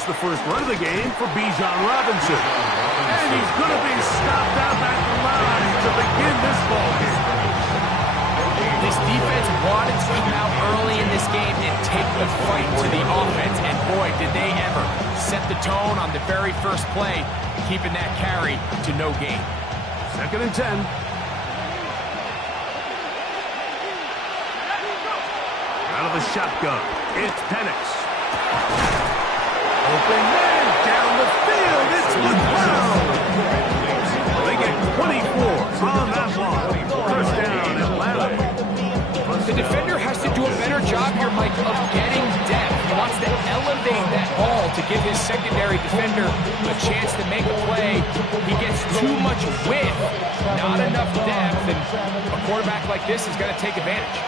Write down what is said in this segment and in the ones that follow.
That's the first run of the game for Bijan Robinson. And he's going to be stopped out at the line to begin this ball game. This defense wanted to come out early in this game and take the fight to the offense. And boy, did they ever set the tone on the very first play, keeping that carry to no gain. 2nd and 10. Out of the shotgun, it's Penix. Open man down the field. It's McCloud. They get 24 on that one. First down, Atlanta. The defender has to do a better job here, Mike, of getting depth. He wants to elevate that ball to give his secondary defender a chance to make a play. He gets too much width, not enough depth, and a quarterback like this is going to take advantage.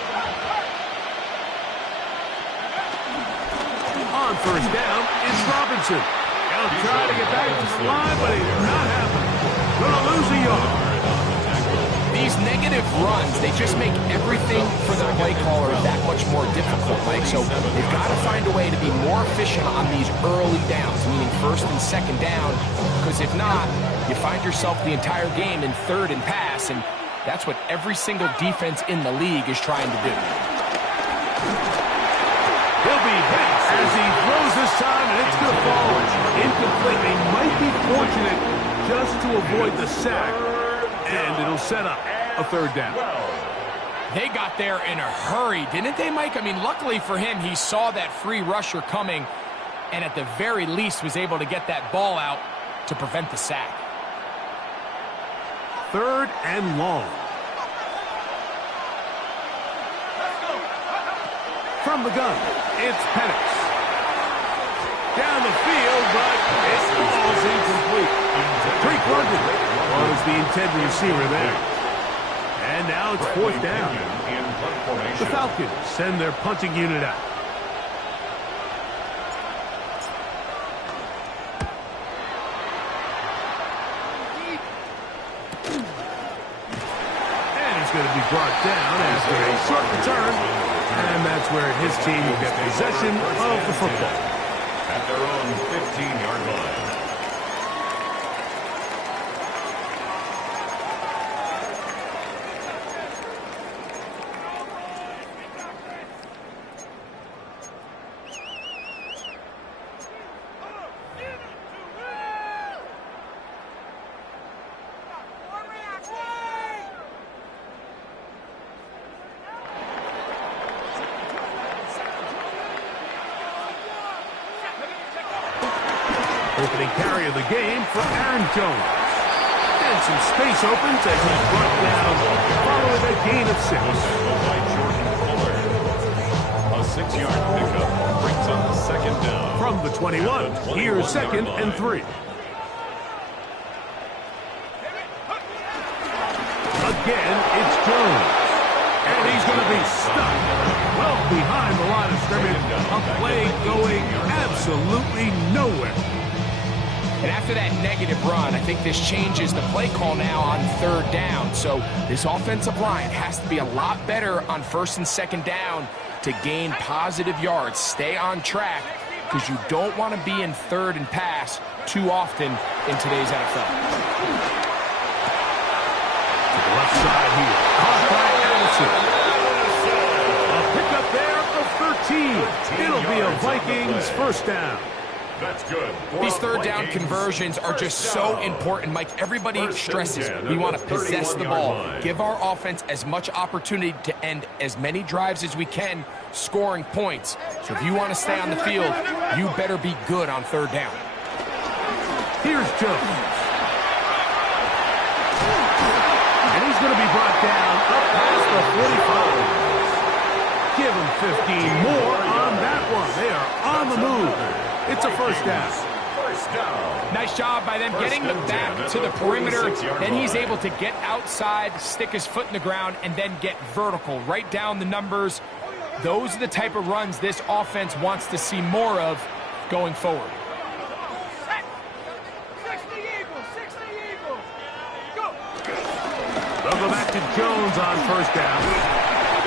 On first down, it's Robinson. He'll try to get back to the line, but he's not happening. Gonna lose a yard. These negative runs, they just make everything for the play caller that much more difficult, Mike. So they've got to find a way to be more efficient on these early downs, meaning 1st and 2nd down, because if not, you find yourself the entire game in 3rd and pass, and that's what every single defense in the league is trying to do. He'll be hit as he throws this time, and it's going to fall incomplete. They might be fortunate just to avoid the sack, and it'll set up a 3rd down. They got there in a hurry, didn't they, Mike? I mean, luckily for him, he saw that free rusher coming, and at the very least was able to get that ball out to prevent the sack. 3rd and long. From the gun, it's Penix. Down the field, but it falls incomplete. Drake London was the intended receiver there. And now it's 4th down. The Falcons send their punting unit out. And he's going to be brought down after a short return. And that's where his team will get possession of the football. At their own 15-yard line. Opening carry of the game for Aaron Jones. And some space opens as he's brought down following a gain of 6. A 6-yard pickup brings on the 2nd down. From the 21, here's 2nd and 3. Again, it's Jones. And he's going to be stuck well behind the line of scrimmage. A play going absolutely nowhere. And after that negative run, I think this changes the play call now on 3rd down. So this offensive line has to be a lot better on 1st and 2nd down to gain positive yards. Stay on track, because you don't want to be in 3rd and pass too often in today's NFL. To the left side here. Caught by Allison. A pickup there of 13. It'll be a Vikings 1st down. That's good. These 3rd down conversions are just so important, Mike. Everybody stresses we want to possess the ball, give our offense as much opportunity to end as many drives as we can, scoring points. So if you want to stay on the field, you better be good on 3rd down. Here's Jones. And he's going to be brought down up past the 45. Give him 15 more on that one. They are on the move. It's a 1st down. Nice job by them getting them back to the perimeter. Then he's able to get outside, stick his foot in the ground, and then get vertical. Right down the numbers. Those are the type of runs this offense wants to see more of going forward. They'll go back to Jones on 1st down.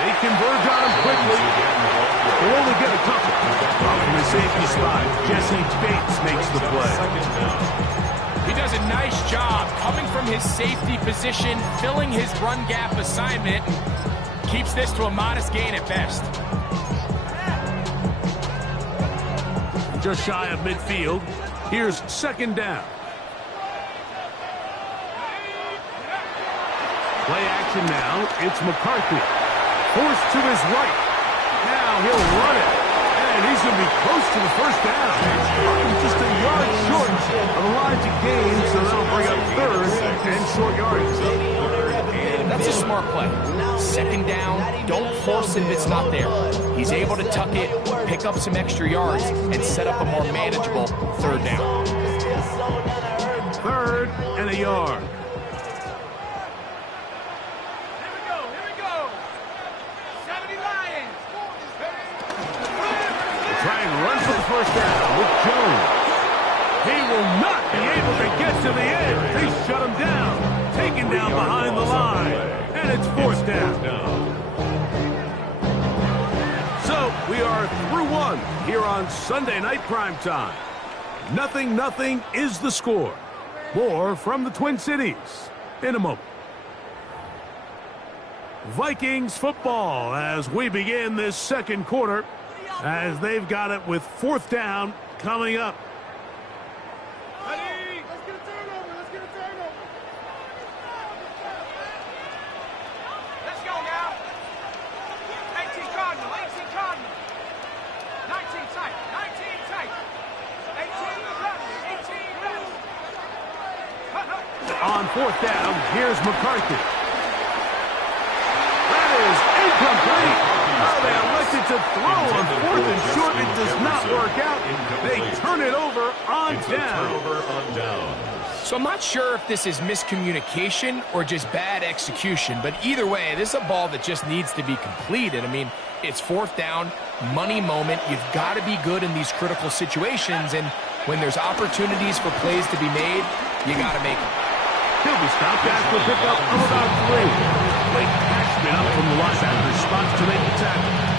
They converge on him quickly. will only get a couple. Off from the safety spot, Jesse Bates makes the play. He does a nice job coming from his safety position, filling his run gap assignment. Keeps this to a modest gain at best. Just shy of midfield. Here's second down. Play action now. It's McCarthy. Forced to his right. Now he'll run it. And he's going to be close to the first down. Just a yard short of the line to gain, so that'll bring up third and short yards. That's a smart play. Second down, don't force it if it's not there. He's able to tuck it, pick up some extra yards, and set up a more manageable third down. Third and a yard. Try and run for the first down with Jones. He will not be able to get to the end. They shut him down. Taken down behind the line. And it's fourth down. So we are through one here on Sunday Night Primetime. 0-0 is the score. More from the Twin Cities in a moment. Vikings football as we begin this second quarter, as they've got it with fourth down coming up. Let's get a turnover. Let's get a turnover. Let's go now. 18 Cardinal. 18 Cardinal. 19 tight. 19 tight. 18 running. 18 running. On fourth down, here's McCarthy. That is incomplete. Oh, they elected to throw on fourth and short. It does not work out. They turn it over on down. So I'm not sure if this is miscommunication or just bad execution, but either way, this is a ball that just needs to be completed. I mean, it's fourth down, money moment. You've got to be good in these critical situations, and when there's opportunities for plays to be made, you got to make them. He'll be stopped after a pickup of about 3. Late Cashman up from the linebacker's spots to make the tackle.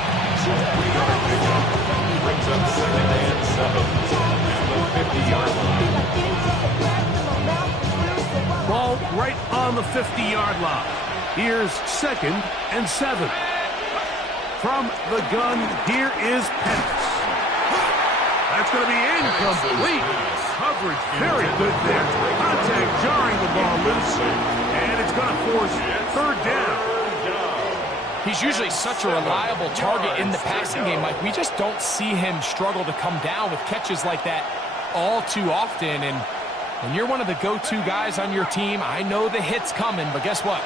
Brings up second and 7 at the 50-yard line. Ball right on the 50-yard line. Here's second and 7. From the gun, here is Penix. That's going to be incomplete. Coverage very good there. Contact jarring the ball loose. And it's going to force third down. He's usually such a reliable target in the passing game, Mike. We just don't see him struggle to come down with catches like that all too often. And when you're one of the go-to guys on your team, I know the hit's coming, but guess what?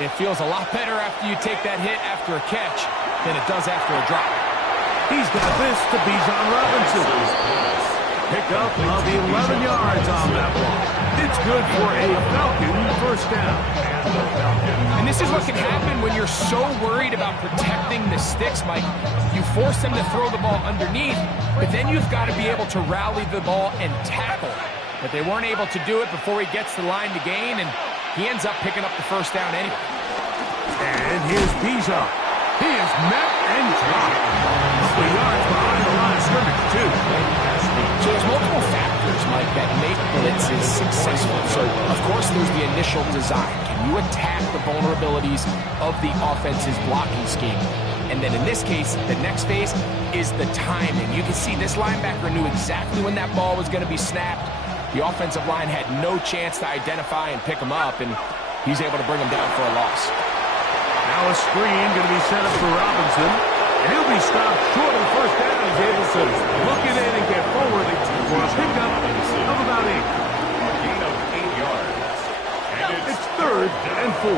It feels a lot better after you take that hit after a catch than it does after a drop. He's got this to Bijan Robinson. Pick up of 11 yards on that one. It's good for a Falcon first down. And this is what can happen when you're so worried about protecting the sticks, Mike. You force them to throw the ball underneath, but then you've got to be able to rally the ball and tackle. But they weren't able to do it before he gets the line to gain, and he ends up picking up the first down anyway. And here's Bijan. He is met and dropped. A couple yards behind the line of scrimmage, too. So there's multiple factors, Mike, that make blitzes successful. So, of course, there's the initial design. Can you attack the vulnerabilities of the offense's blocking scheme? And then in this case, the next phase is the timing. You can see this linebacker knew exactly when that ball was going to be snapped. The offensive line had no chance to identify and pick him up, and he's able to bring him down for a loss. Now a screen going to be set up for Robinson. And he'll be stopped short of the first down. He's able to look it in and get forward for a pickup of about 8. Gain of 8 yards. And It's third and 4.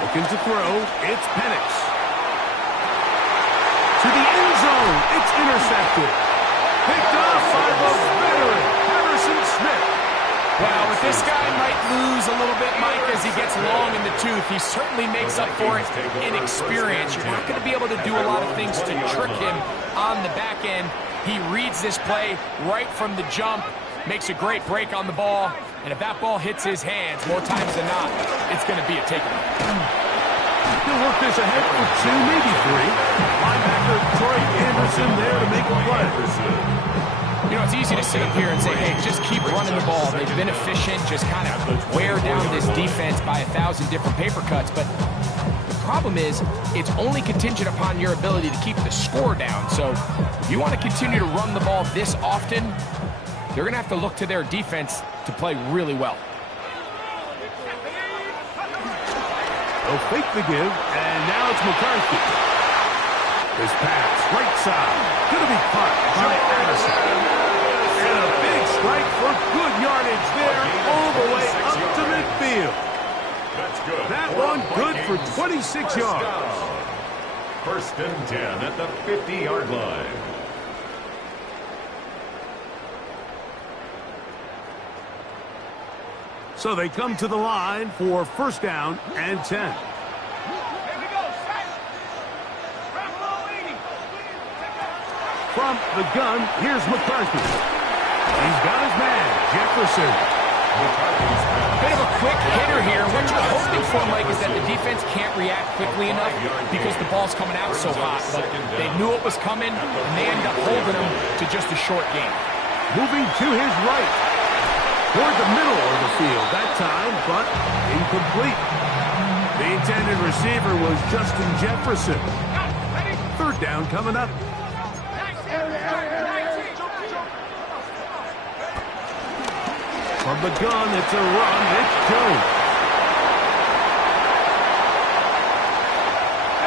Looking to throw. It's Penix. To the end zone. It's intercepted. Picked off by the veteran, Harrison Smith. Well, with this guy might lose a little bit, Mike, as he gets long in the tooth. He certainly makes up for it in experience. You're not going to be able to do a lot of things to trick him on the back end. He reads this play right from the jump, makes a great break on the ball, and if that ball hits his hands more times than not, it's going to be a takeaway. He'll work this ahead for 2, maybe 3. Linebacker Troy Anderson there to make a play. You know, it's easy to sit up here and say, hey, just keep running the ball. They've been efficient, just kind of wear down this defense by 1,000 different paper cuts. But the problem is, it's only contingent upon your ability to keep the score down. So if you want to continue to run the ball this often, they're going to have to look to their defense to play really well. They'll fake the give, and now it's McCarthy. His pass, right side, going to be caught by Addison. And a big strike for good yardage there, all the way up to midfield. That's good. That one good for 26 yards. First and 10 at the 50-yard line. So they come to the line for first down and 10. From the gun, here's McCarthy. He's got his man, Jefferson. Bit of a quick hitter here. What you're hoping for, Mike, is that the defense can't react quickly enough because the ball's coming out so hot. But they knew it was coming, and they end up holding them to just a short game. Moving to his right. Toward the middle of the field that time, but incomplete. The intended receiver was Justin Jefferson. Third down coming up. From the gun, it's a run. It's Jones.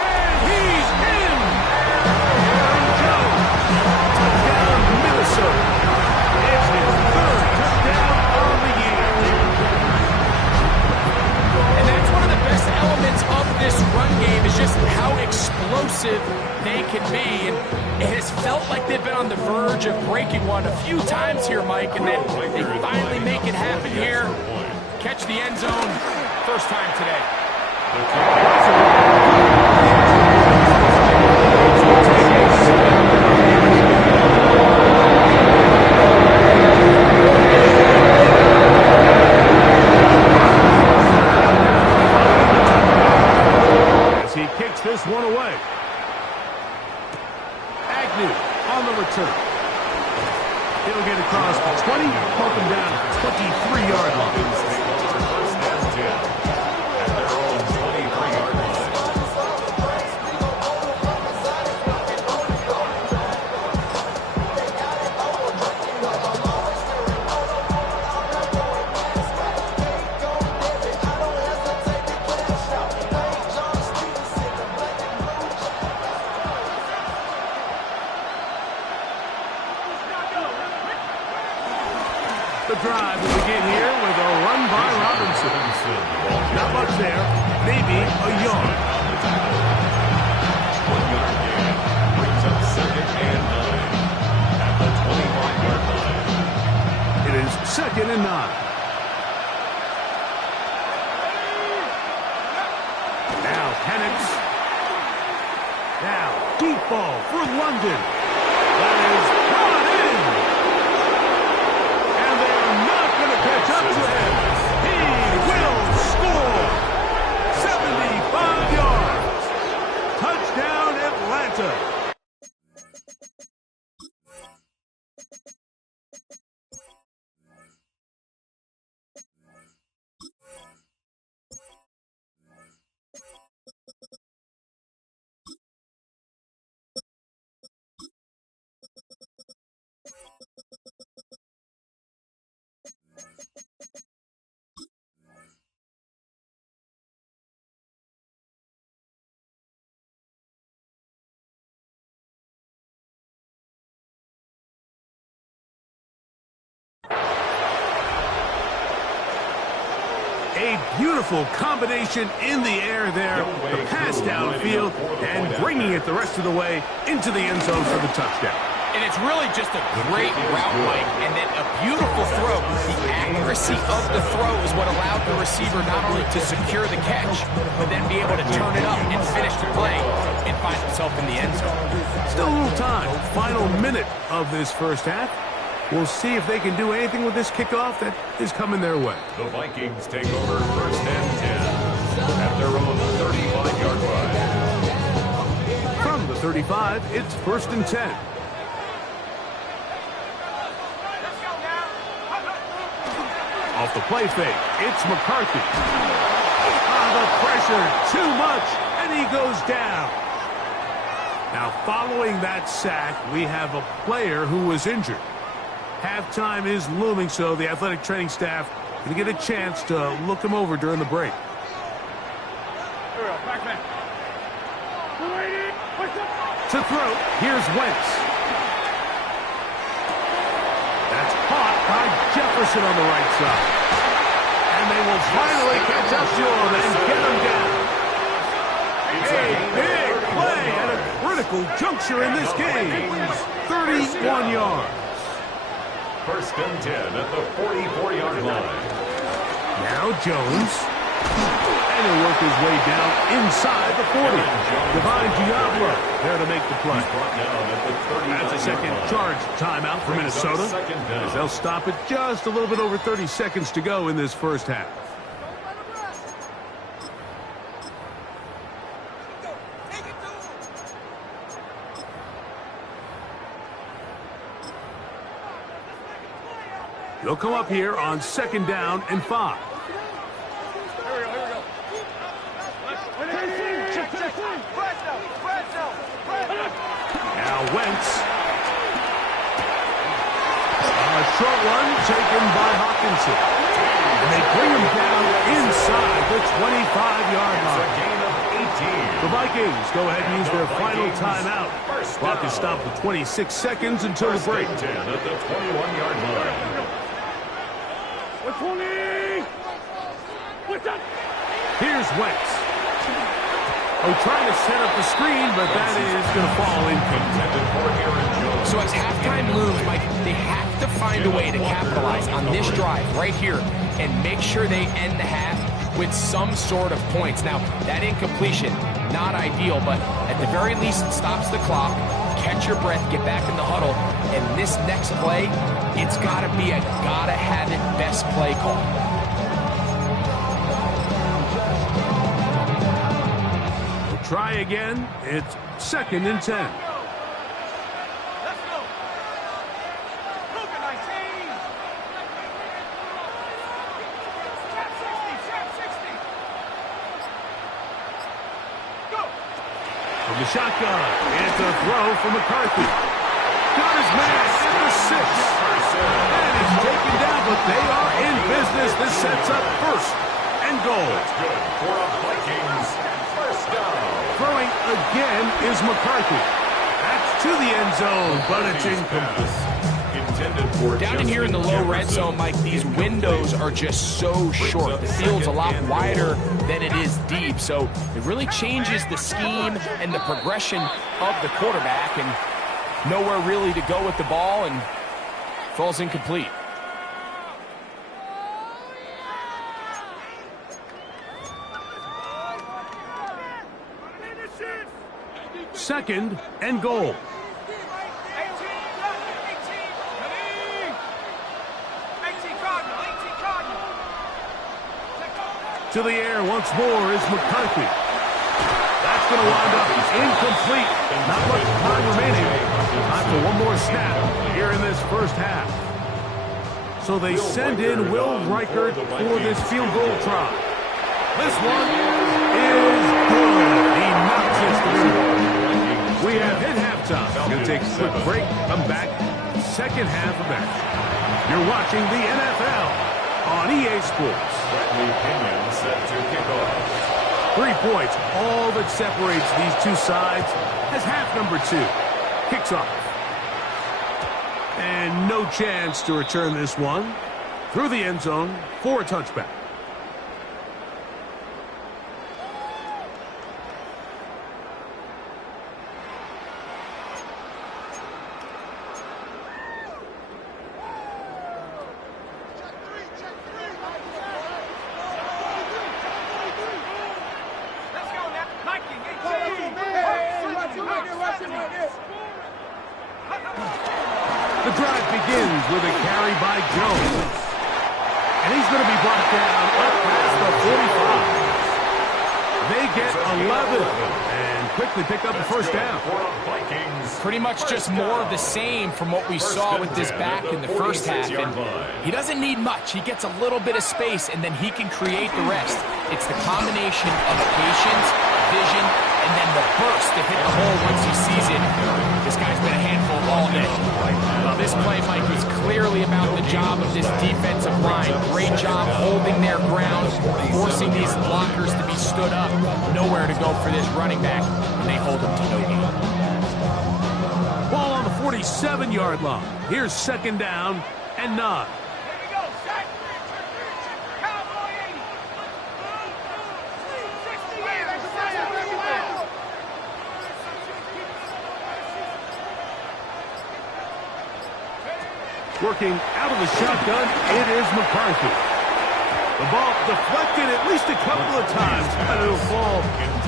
And he's in! Aaron Jones. Touchdown, Minnesota. It's his third touchdown of the year. And that's one of the best elements of this run game is just how explosive they can be. And it has felt like they've been on the verge of breaking one a few times here, Mike, and then they finally make it happen here. Catch the end zone, first time today. As he kicks this one away. On the return. He'll get across the 20, pump him down 23-yard line. First and 10 at their own 23-yard line. The drive will begin here with a run by Robinson. Not much there, maybe a yard. 1-yard gain brings up second and 9 at the 25-yard line. It is second and 9. Now Penix. Now deep ball for London. That is brought in. And they're not going to catch up to him. He will score. 75 yards. Touchdown Atlanta. A beautiful combination in the air there. The pass downfield and bringing it the rest of the way into the end zone for the touchdown. And it's really just a great route, Mike, and then a beautiful throw. The accuracy of the throw is what allowed the receiver not only to secure the catch, but then be able to turn it up and finish the play and find himself in the end zone. Still a little time. Final minute of this first half. We'll see if they can do anything with this kickoff that is coming their way. The Vikings take over 1st and 10 at their own 35-yard line. From the 35, it's 1st and 10. Off the play fake, it's McCarthy. The pressure, too much, and he goes down. Now, following that sack, we have a player who was injured. Halftime is looming, so the athletic training staff going to get a chance to look him over during the break. To throw, here's Wentz. That's caught by Jefferson on the right side. And they will finally catch up to him and get him down. A big play at a critical juncture in this game. 31 yards. 1st and 10 at the 44-yard line. Now Jones. And he'll work his way down inside the 40. Divine Diablo there to make the play. That's a second charge timeout for Minnesota, as they'll stop it just a little bit over 30 seconds to go in this first half. They'll come up here on 2nd down and 5. Now Wentz. A short one taken by Hawkinson. And they bring him down inside the 25-yard line. The Vikings go ahead and use their final timeout. Clock is stopped at 26 seconds until the break. 10 at the 21-yard line. Here's Wentz. Trying to set up the screen, but that is going to fall incomplete. So as halftime looms, Mike, they have to find a way to capitalize on this drive right here and make sure they end the half with some sort of points. Now, that incompletion, not ideal, but at the very least, it stops the clock. Catch your breath, get back in the huddle, and this next play, it's got to be a gotta-have-it best play call. Try again. It's 2nd and 10. Let's go. Look at 19. Trap 60. Go. From the shotgun, it's a throw from McCarthy. Got his man at the 6. And it's taken down, but they are in business. This sets up 1st and goal. That's good for a Vikings 1st down. Throwing again is McCarthy. That's to the end zone, but it's incomplete. Down in here in the low red zone, Mike, these windows are just so short. The field's a lot wider than it is deep, so it really changes the scheme and the progression of the quarterback, and nowhere really to go with the ball, and falls incomplete. 2nd and goal. To the air once more is McCarthy. That's going to wind up incomplete. Not much time remaining. Time for one more snap here in this first half. So they send in Will Reichert for this field goal try. This one is good. He knocks it through. We have hit halftime. Going to take a quick break. Come back. Second half of action. You're watching the NFL on EA Sports. Set to kick off. 3 points, all that separates these two sides as half number 2 kicks off. And no chance to return this one through the end zone for a touchback. The drive begins with a carry by Jones. And he's going to be brought down up past the 45. They get 11 and quickly pick up the first down. Pretty much just more of the same from what we saw with this back in the first half. And he doesn't need much. He gets a little bit of space, and then he can create the rest. It's the combination of patience, vision, and then the burst to hit the hole once he sees it. This guy's been a handful all day. Well, this play, Mike, was clearly about the job of this defensive line. Great job holding their ground, forcing these blockers to be stood up. Nowhere to go for this running back, and they hold him to no gain. Ball on the 47-yard line. Here's second down and 9. Working out of the shotgun, it is McCarthy. The ball deflected at least a couple of times, but it'll fall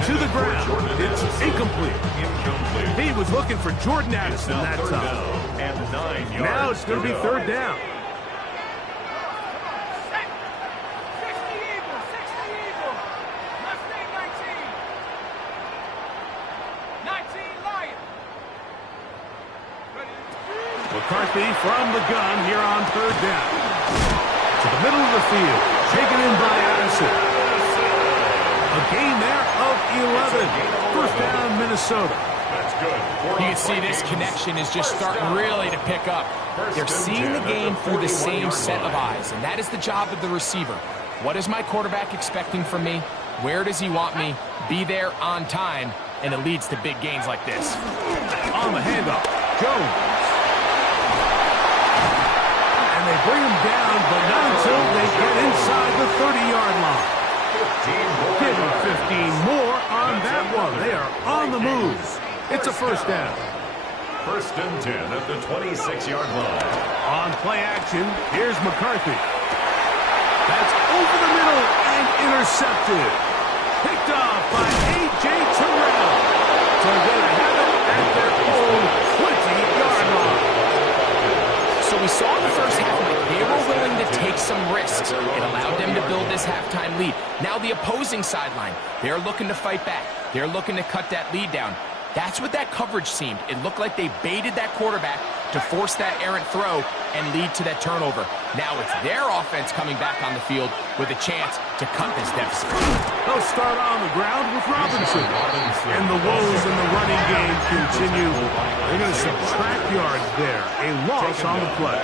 to the ground. It's incomplete. He was looking for Jordan Addison that time. Now it's going to be third down. McCarthy from the gun here on third down. To the middle of the field. Taken in by Addison. A gain there of 11. First down, Minnesota. You can see this connection is just starting really to pick up. They're seeing the game through the same set of eyes, and that is the job of the receiver. What is my quarterback expecting from me? Where does he want me? Be there on time, and it leads to big gains like this. On the handoff, Jones. They bring him down, but not until they get inside the 30-yard line. Give him 15 more on that one. They are on the move. It's a first down. First and 10 at the 26-yard line. On play action, here's McCarthy. That's over the middle and intercepted. Picked off by A.J. Terrell. So they're going to have it at their own 20-yard line. So we saw in the first half that they were willing to take some risks. It allowed them to build this halftime lead. Now the opposing sideline, they're looking to fight back. They're looking to cut that lead down. That's what that coverage seemed. It looked like they baited that quarterback to force that errant throw and lead to that turnover. Now it's their offense coming back on the field with a chance to cut this deficit. They'll start on the ground with Robinson. And the woes in the running game continue. They're going to subtract yards there. A loss on the play.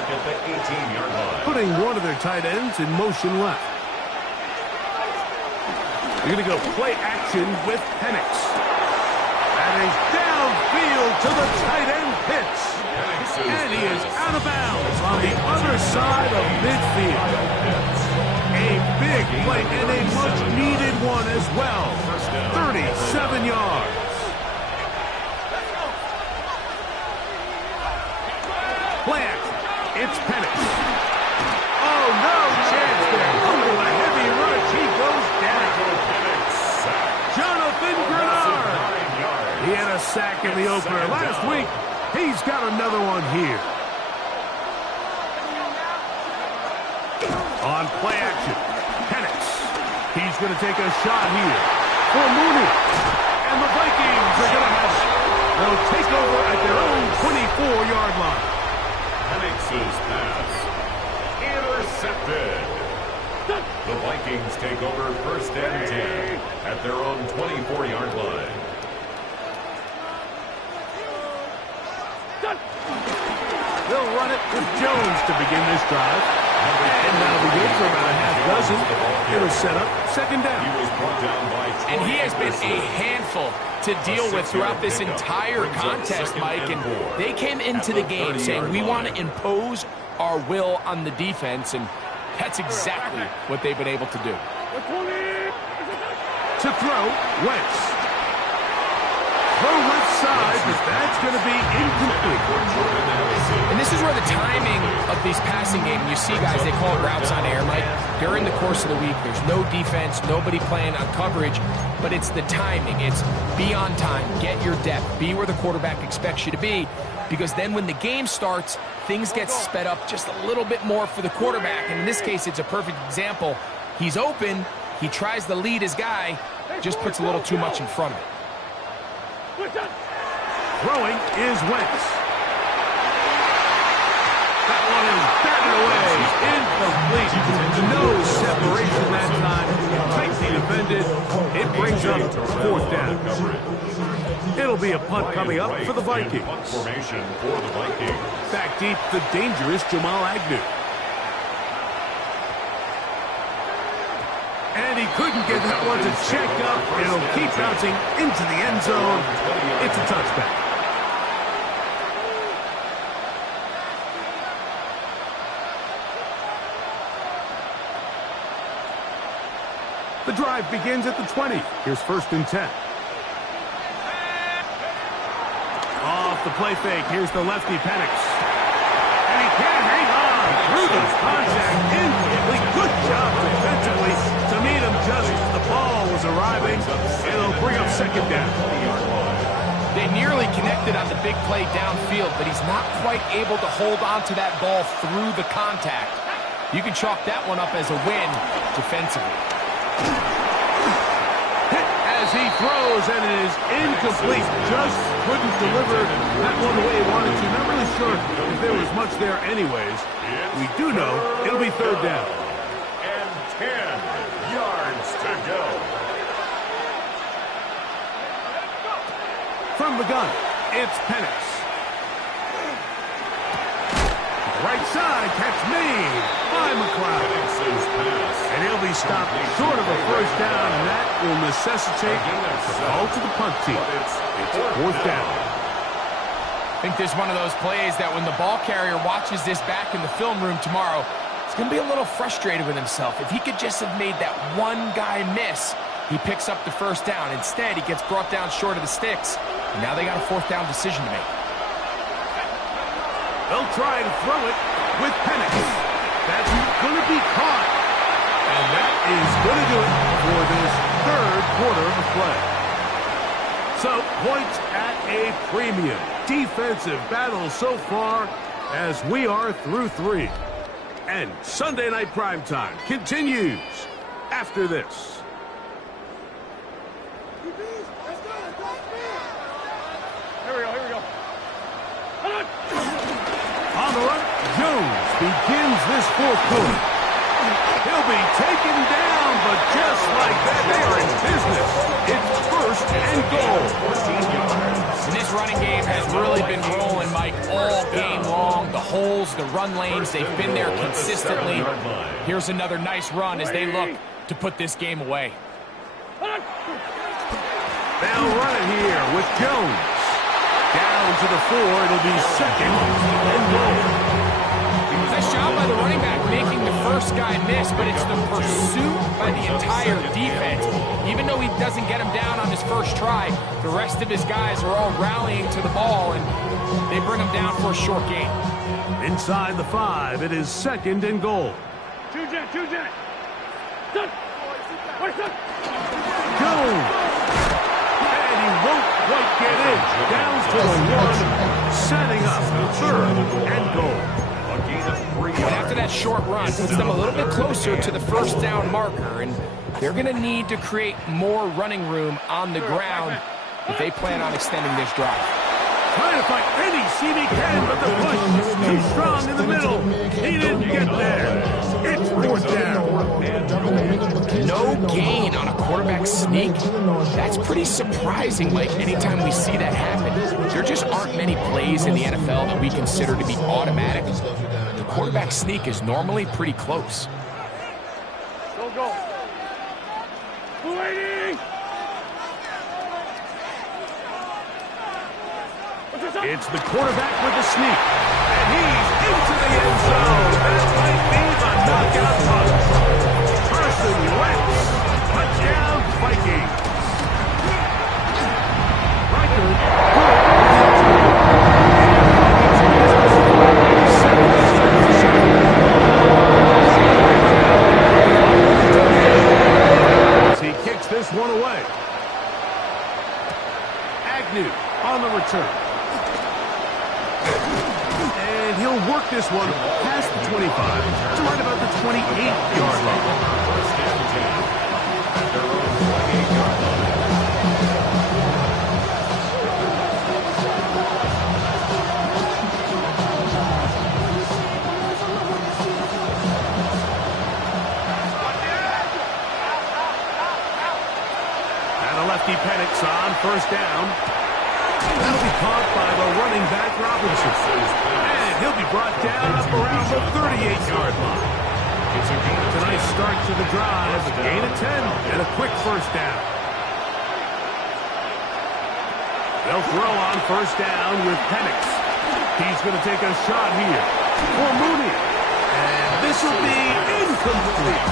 Putting one of their tight ends in motion left. They're going to go play action with Penix. And he's downfield to the tight end Pitts. And he is out of bounds on the other side of midfield. A big play and a much-needed one as well. 37 yards. Play action. It's Penix. Oh, no chance there. Under a heavy rush, he goes down. Jonathan Grenard. He had a sack in the opener last week. He's got another one here. On play action, Penix. He's going to take a shot here for Mooney. And the Vikings are going to have it. They'll take over at their own 24-yard line. Penix's pass intercepted. The Vikings take over first and 10 at their own 24-yard line. They'll run it with Jones to begin this drive. And that'll be good for about a half dozen. It'll set up second down. And he has been a handful to deal with throughout this entire contest, Mike. And they came into the game saying, we want to impose our will on the defense. And that's exactly what they've been able to do. To throw, Wentz. Throw left side, but that's going to be incomplete. And this is where the timing of these passing games, you see guys, they call it routes on air, Mike. During the course of the week, there's no defense, nobody playing on coverage, but it's the timing. It's be on time, get your depth, be where the quarterback expects you to be. because then when the game starts, things get sped up just a little bit more for the quarterback. And in this case, it's a perfect example. He's open, he tries to lead his guy, just puts a little too much in front of it. Throwing is Wentz. That one is batted away. Incomplete. No separation that time. Tightly defended. It brings up 4th down. It'll be a punt coming up for the Vikings. Formation for the Vikings. Back deep, the dangerous Jamal Agnew. And he couldn't get that one to check up. It'll keep bouncing into the end zone. It's a touchback. The drive begins at the 20. Here's 1st and 10. Off the play fake. Here's the lefty Penix. And he can't hang on through the contact. Incomplete. Good job defensively to meet him just as the ball was arriving. It'll bring up 2nd down. They nearly connected on the big play downfield, but he's not quite able to hold on to that ball through the contact. You can chalk that one up as a win defensively. Hit as he throws, and it is incomplete. Just couldn't deliver that one the way he wanted to. Not really sure if there was much there anyways. We do know it'll be 3rd down. And 10 yards to go. From the gun, it's Penix. Right side, catch made by McLeod. And he'll be stopped short of a 1st down, and that will necessitate the call to the punt team. It's 4th down. I think there's one of those plays that when the ball carrier watches this back in the film room tomorrow, he's going to be a little frustrated with himself. If he could just have made that one guy miss, he picks up the 1st down. Instead, he gets brought down short of the sticks, and now they got a 4th down decision to make. They'll try and throw it with Penix. That's going to be caught. And that is going to do it for this 3rd quarter of play. So, points at a premium. Defensive battle so far as we are through 3. And Sunday Night Primetime continues after this. Here we go. On the run, Jones begins this 4th quarter. He'll be taken down, but just like that, they are in business. It's 1st and goal. And this running game has really been rolling, Mike, all game long. The holes, the run lanes, they've been there consistently. Here's another nice run as they look to put this game away. They'll run it here with Jones. Down to the 4, it'll be 2nd and goal. Nice job by the running back making the 1st guy miss, but it's the pursuit by the entire defense. Even though he doesn't get him down on his 1st try, the rest of his guys are all rallying to the ball, and they bring him down for a short gain. Inside the 5, it is 2nd and goal. Two jet. Jones. And he won't quite get in. Down to the 1, setting up 3rd and goal. And after that short run, puts them a little bit closer to the 1st down marker, and they're going to need to create more running room on the ground if they plan on extending this drive. Trying to find any seam he can, but the push is too strong in the middle. He didn't get there. It's 4th down. No gain on a quarterback sneak. That's pretty surprising, Mike, anytime we see that happen. There just aren't many plays in the NFL that we consider to be automatic. The quarterback sneak is normally pretty close. Go. Waiting. It's the quarterback with the sneak. And he's into the end zone. That might be the knockout punch. Carson Wentz. Touchdown, Vikings. Riker. He kicks this one away. Agnew on the return. He'll work this one past the 25 to right about the 28-yard line. First and 10 at their own 28-yard line. And a lefty Penix on first down. That'll be caught by the running back Robinson. And he'll be brought down up around the 38-yard line. It's a gain of It's a nice start to the drive. Gain of 10 and a quick first down. They'll throw on first down with Penix. He's going to take a shot here for Mooney. And this will be incomplete.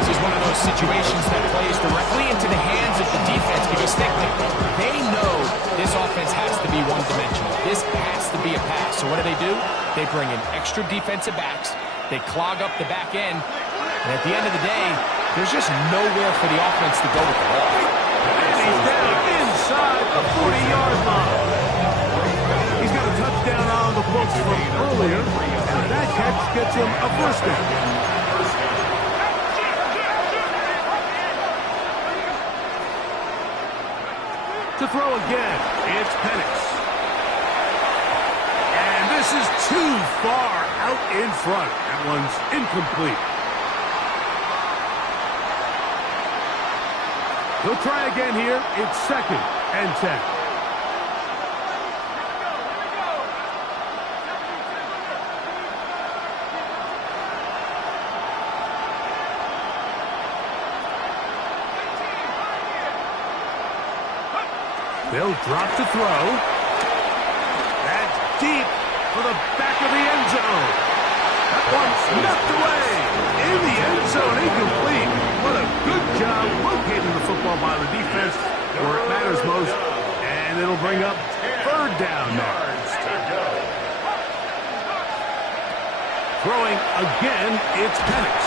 This is one of those situations that plays directly into the hands of the defense because they know this offense has to be one-dimensional. This has to be a pass. So what do? They bring in extra defensive backs. They clog up the back end. And at the end of the day, there's just nowhere for the offense to go with the ball. And he's down inside the 40-yard line. He's got a touchdown on the books from earlier. And that catch gets him a first down. To throw again, it's Penix. And this is too far out in front. That one's incomplete. He'll try again here. It's second and 10. They'll drop to throw. That's deep for the back of the end zone. That one's knocked away. In the end zone, incomplete. What a good job locating the football by the defense where it matters most. And it'll bring up third down now. Throwing again, it's Penix.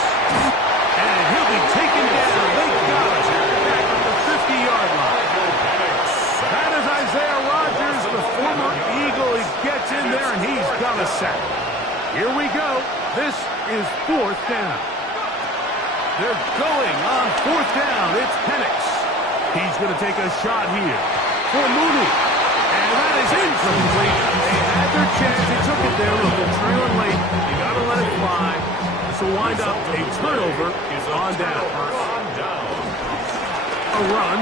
And he'll be taken down. They got it. Back at the 50-yard line. That is Isaiah Rodgers, the former Eagle. He gets in there, and he's got a sack. Here we go. This is fourth down. They're going on fourth down. It's Penix. He's going to take a shot here for Mooney. And that is incomplete. They had their chance. They took it there with the trailer late. You got to let it fly. This will wind up a turnover on down. A run.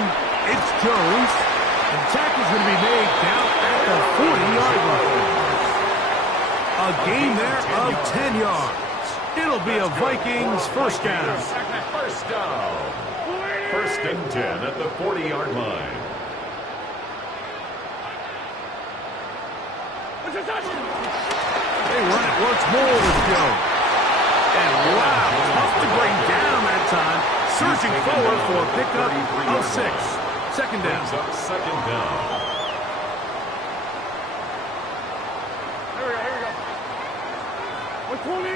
It's Jones. The tackle's going to be made down at the 40-yard line. A gain there of 10 yards. It'll be a Vikings first down. First down. First and 10 at the 40-yard line. They run it once more with Jones. And wow, tough to bring down that time. Surging forward for a pickup of 6. Second down. Second down. Here we go. 120.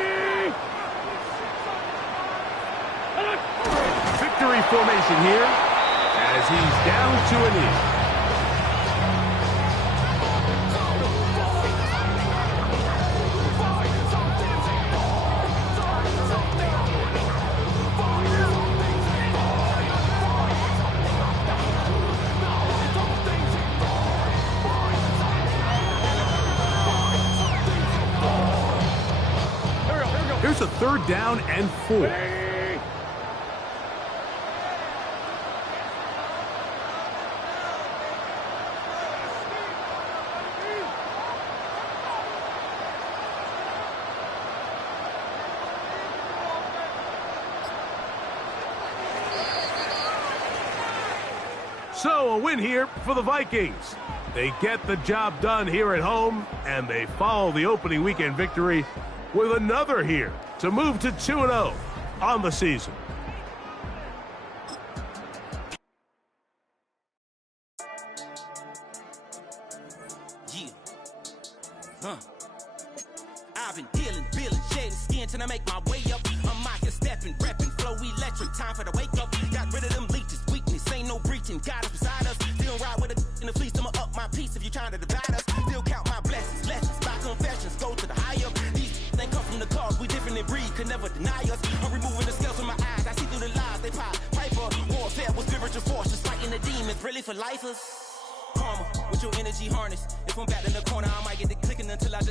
Victory formation here as he's down to a knee. Here's a third down and 4. So a win here for the Vikings. They get the job done here at home, and they follow the opening weekend victory with another here to move to 2-0 on the season. Yeah. I've been dealing, shedding skin till I make my way up. I'm out here stepping, repping, flow electric. Time for the wake up. Got rid of them leeches, weakness, ain't no breaching. God is beside us. Still ride with a in the fleece. I'ma up my piece if you're trying to divide us. Still count my blessings, lessons, my confessions. Go feeling it breathe, could never deny us. I'm removing the scales from my eyes, I see through the lies they pop. Piper, warfare with spiritual force, just fighting the demons, really for lifers. Karma, with your energy harness. If I'm back in the corner, I might get the clicking until I just